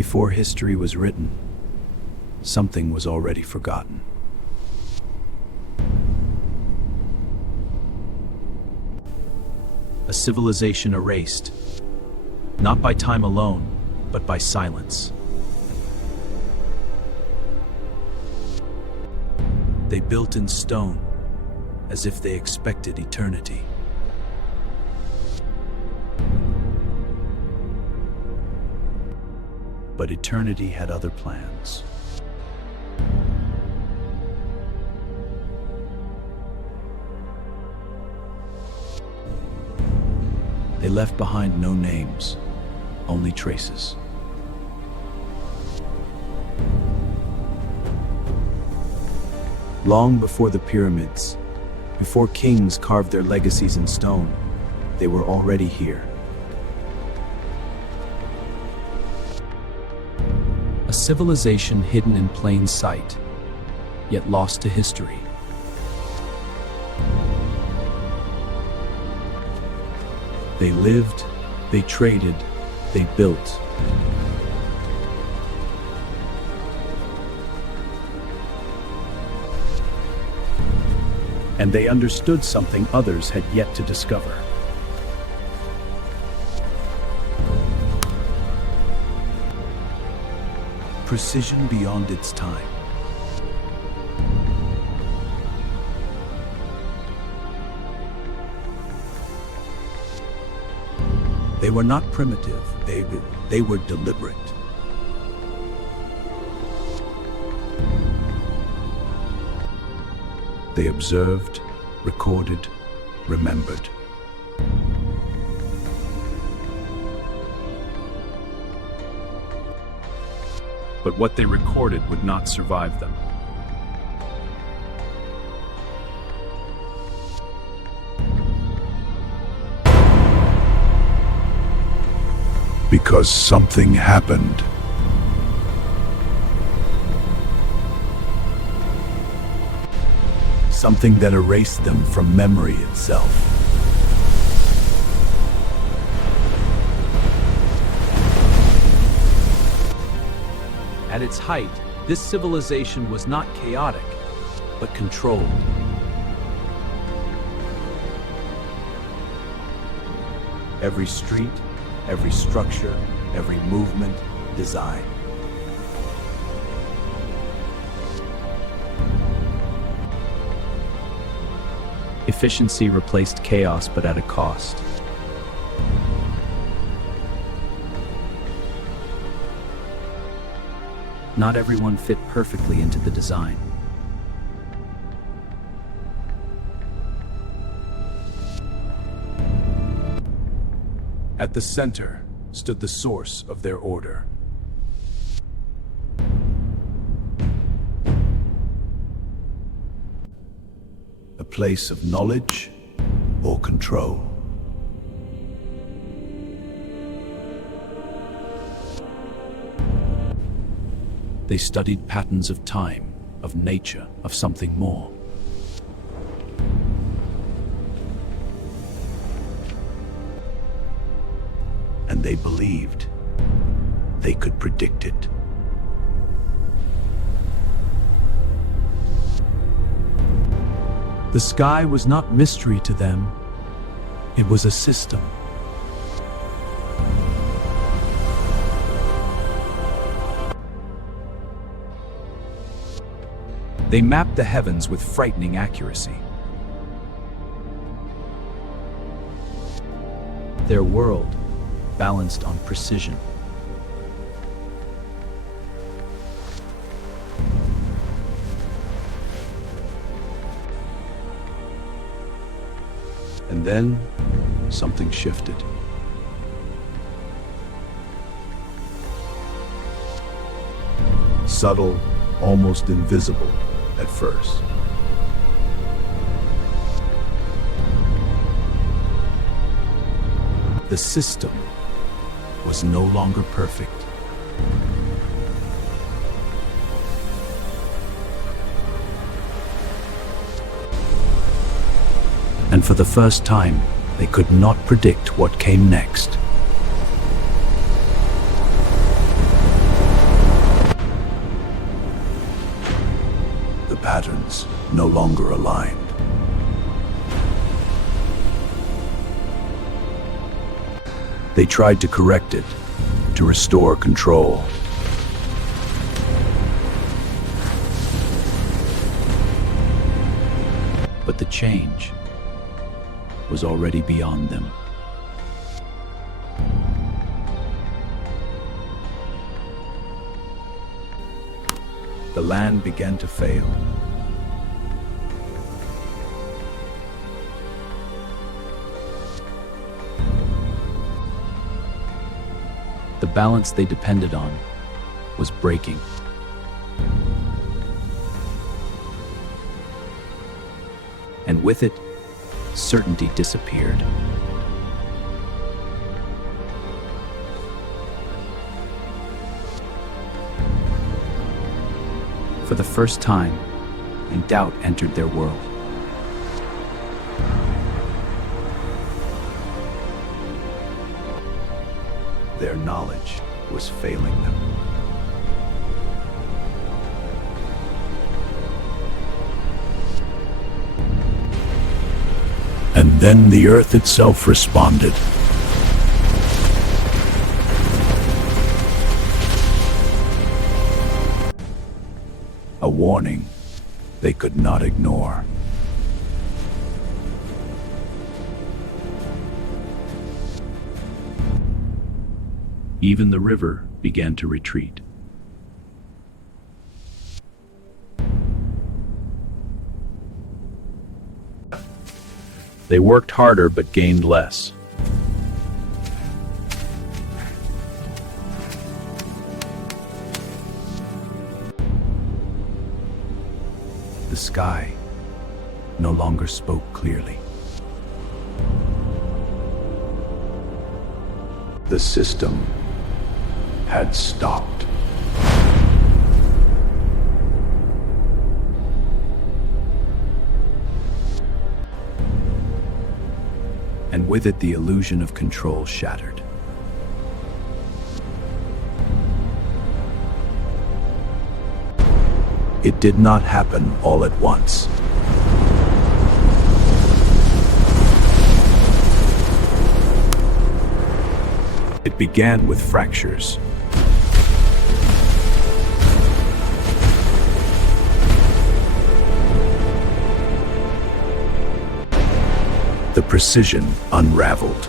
Before history was written, something was already forgotten. A civilization erased, not by time alone, but by silence. They built in stone, as if they expected eternity. But eternity had other plans. They left behind no names, only traces. Long before the pyramids, before kings carved their legacies in stone, they were already here. A civilization hidden in plain sight, yet lost to history. They lived, they traded, they built. And they understood something others had yet to discover. Precision beyond its time. They were not primitive, they were deliberate. They observed, recorded, remembered. But what they recorded would not survive them. Because something happened. Something that erased them from memory itself. At its height, this civilization was not chaotic, but controlled. Every street, every structure, every movement, design. Efficiency replaced chaos, but at a cost. Not everyone fit perfectly into the design. At the center stood the source of their order. A place of knowledge or control. They studied patterns of time, of nature, of something more. And they believed they could predict it. The sky was not mystery to them, it was a system. They mapped the heavens with frightening accuracy. Their world balanced on precision. And then, something shifted. Subtle, almost invisible at first. The system was no longer perfect. And for the first time, they could not predict what came next. no longer aligned. They tried to correct it, to restore control. But the change was already beyond them. The land began to fail. The balance they depended on was breaking. And with it, certainty disappeared. For the first time, doubt entered their world. Their knowledge was failing them. And then the earth itself responded. A warning they could not ignore. Even the river began to retreat. They worked harder but gained less. The sky no longer spoke clearly. The system had stopped. And with it, the illusion of control shattered. It did not happen all at once. It began with fractures. The precision unraveled.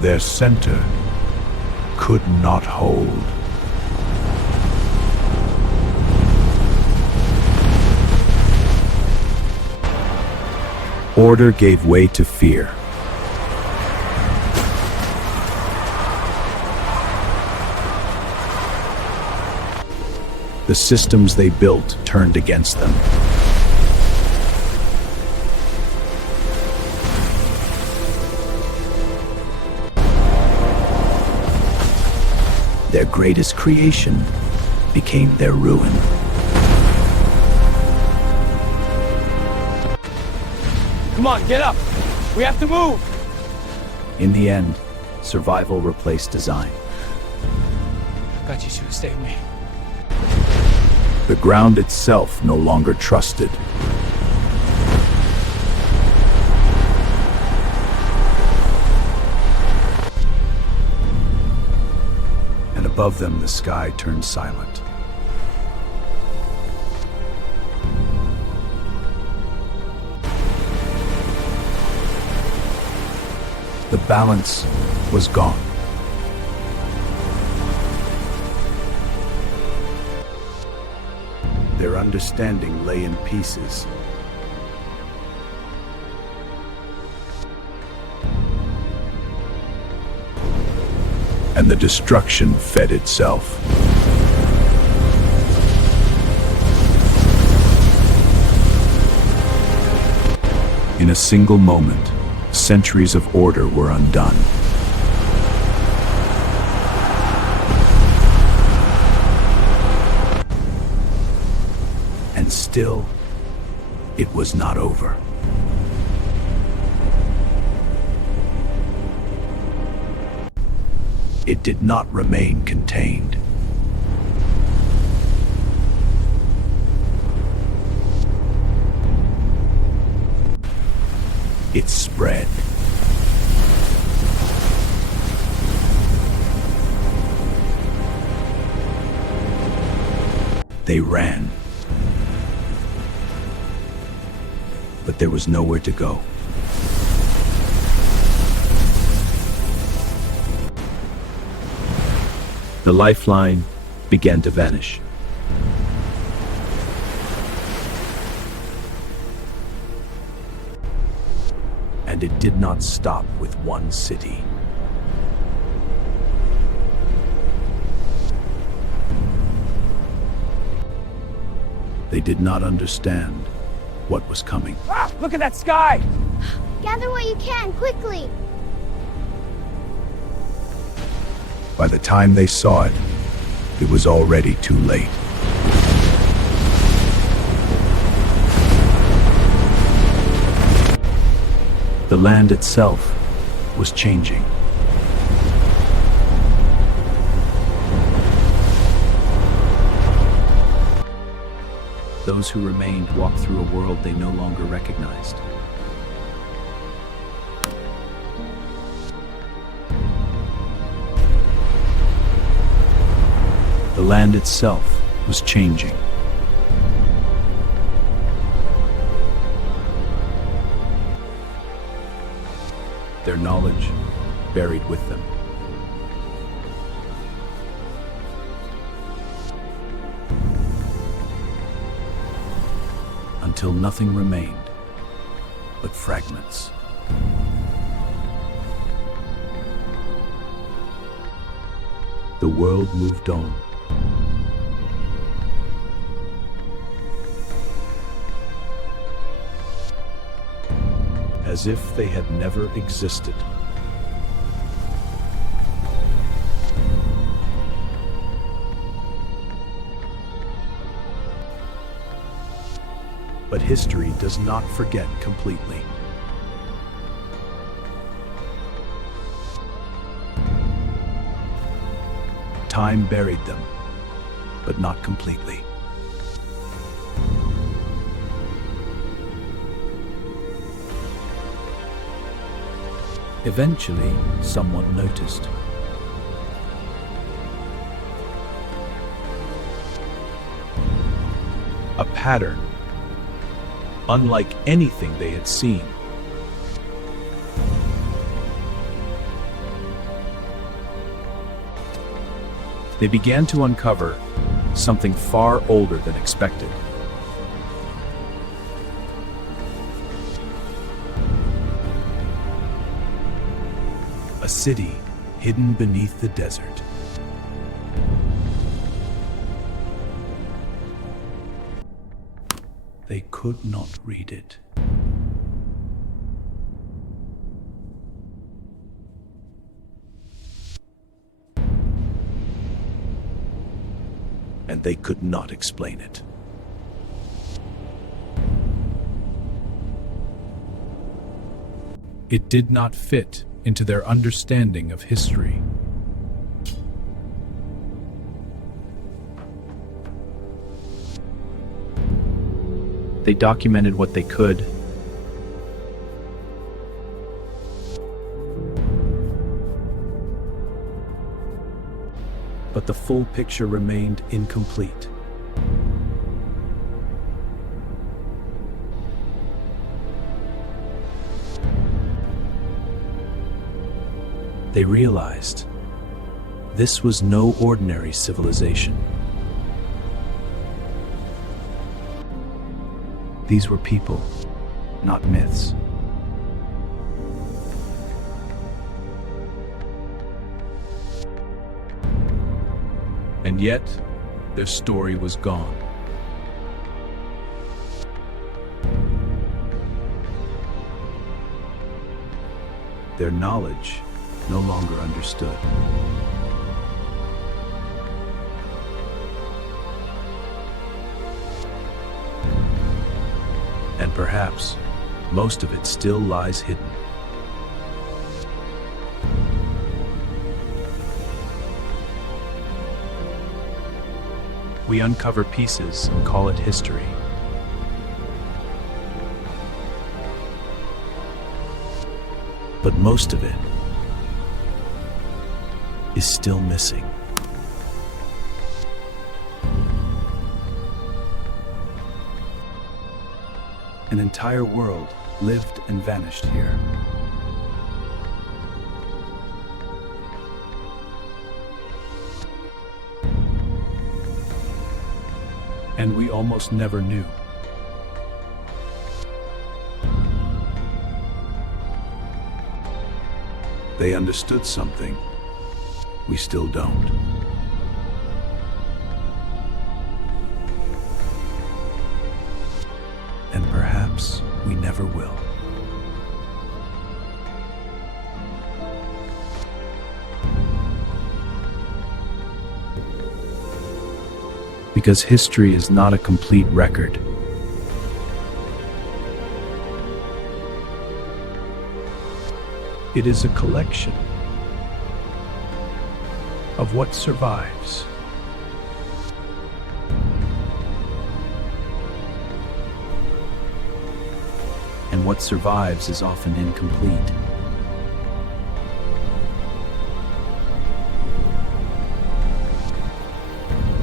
Their center could not hold. Order gave way to fear. The systems they built turned against them. Their greatest creation became their ruin. Come on, get up! We have to move! In the end, survival replaced design. God, you should have saved me. The ground itself no longer trusted. And above them, the sky turned silent. The balance was gone. Their understanding lay in pieces. And the destruction fed itself. In a single moment, centuries of order were undone. And still, it was not over. it did not remain contained. It spread. They ran. But there was nowhere to go. The lifeline began to vanish. And it did not stop with one city. They did not understand what was coming. Ah, look at that sky! Gather what you can, quickly! By the time they saw it, it was already too late. The land itself was changing. Those who remained walked through a world they no longer recognized. The land itself was changing. Their knowledge buried with them. Until nothing remained but fragments. The world moved on. As if they had never existed. But history does not forget completely. Time buried them, but not completely. Eventually, someone noticed. A pattern, unlike anything they had seen. They began to uncover something far older than expected. A city hidden beneath the desert. They could not read it. And they could not explain it. It did not fit into their understanding of history. They documented what they could. But the full picture remained incomplete. They realized this was no ordinary civilization. These were people, not myths. And yet, their story was gone. Their knowledge no longer understood. And perhaps most of it still lies hidden. We uncover pieces and call it history. But most of it is still missing. An entire world lived and vanished here. And we almost never knew. They understood something we still don't. And perhaps we never will. Because history is not a complete record. It is a collection of what survives. And what survives is often incomplete.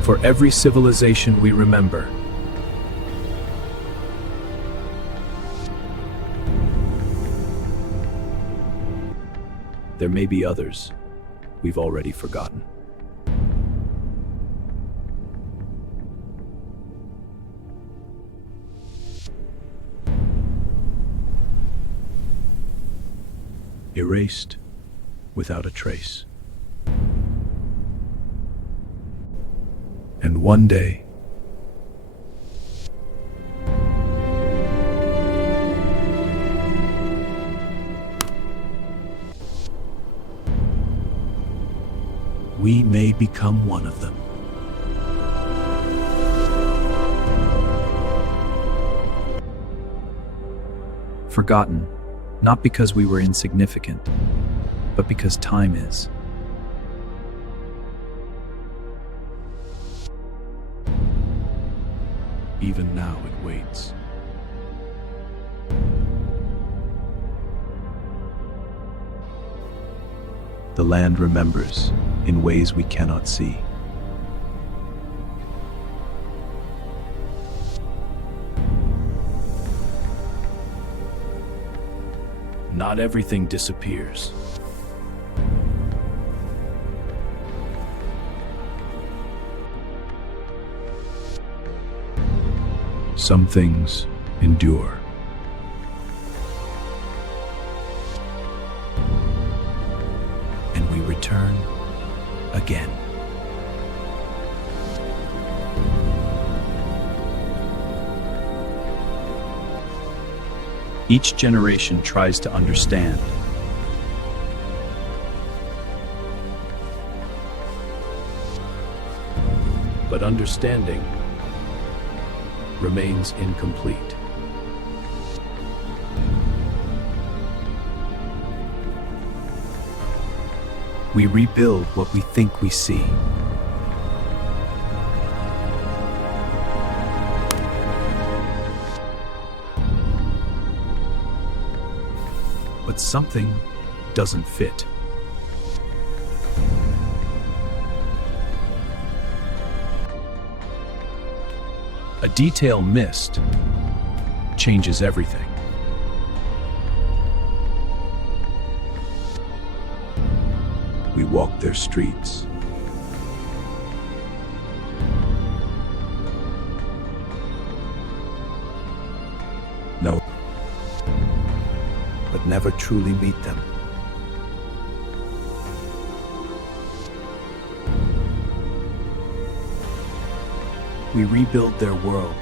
For every civilization we remember, there may be others we've already forgotten. Erased without a trace. And one day, we may become one of them. Forgotten, not because we were insignificant, but because time is. Even now it waits. The land remembers in ways we cannot see. Not everything disappears. Some things endure. And we return again. Each generation tries to understand. But understanding remains incomplete. We rebuild what we think we see. But something doesn't fit. A detail missed changes everything. We walk their streets. No, but never truly meet them. We rebuild their world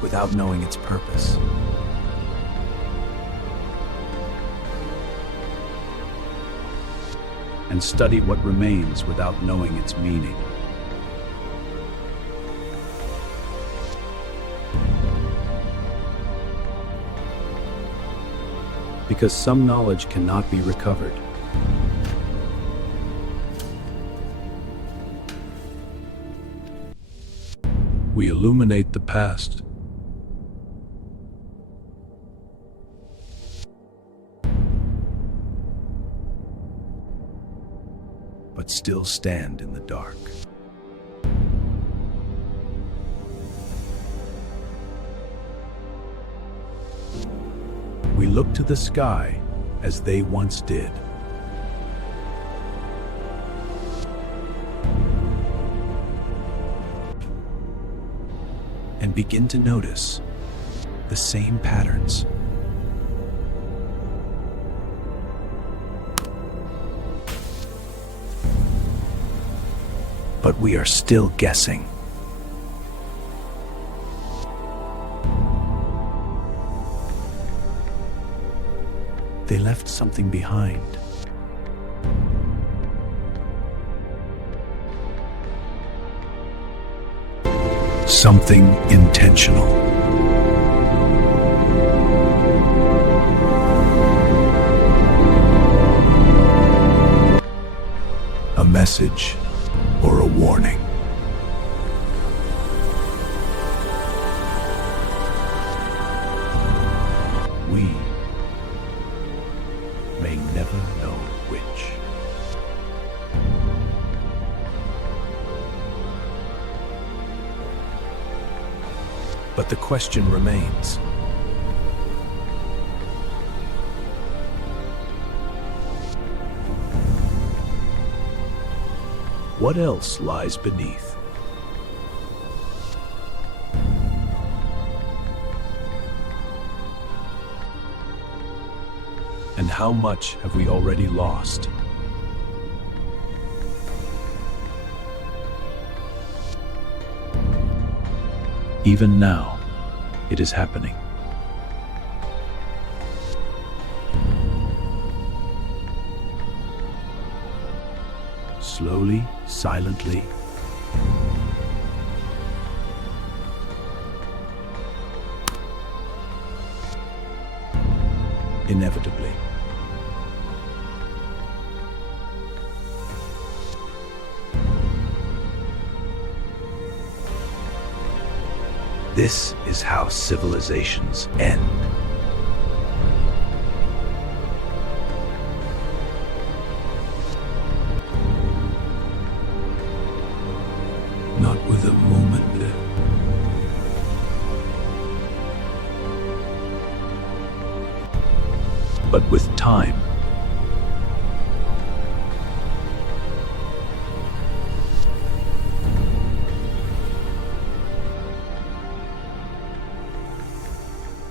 without knowing its purpose. And study what remains without knowing its meaning. Because some knowledge cannot be recovered. We illuminate the past. but still stand in the dark. We look to the sky as they once did. And begin to notice the same patterns. But we are still guessing. They left something behind. Something intentional. A message or a warning. We may never know which. But the question remains. What else lies beneath? And how much have we already lost? Even now, it is happening. Slowly, silently. Inevitably. This is how civilizations end. Not with a moment, but with time.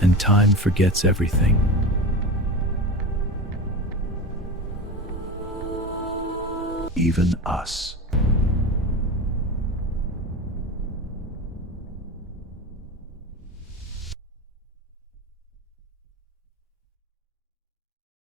And time forgets everything. Even us.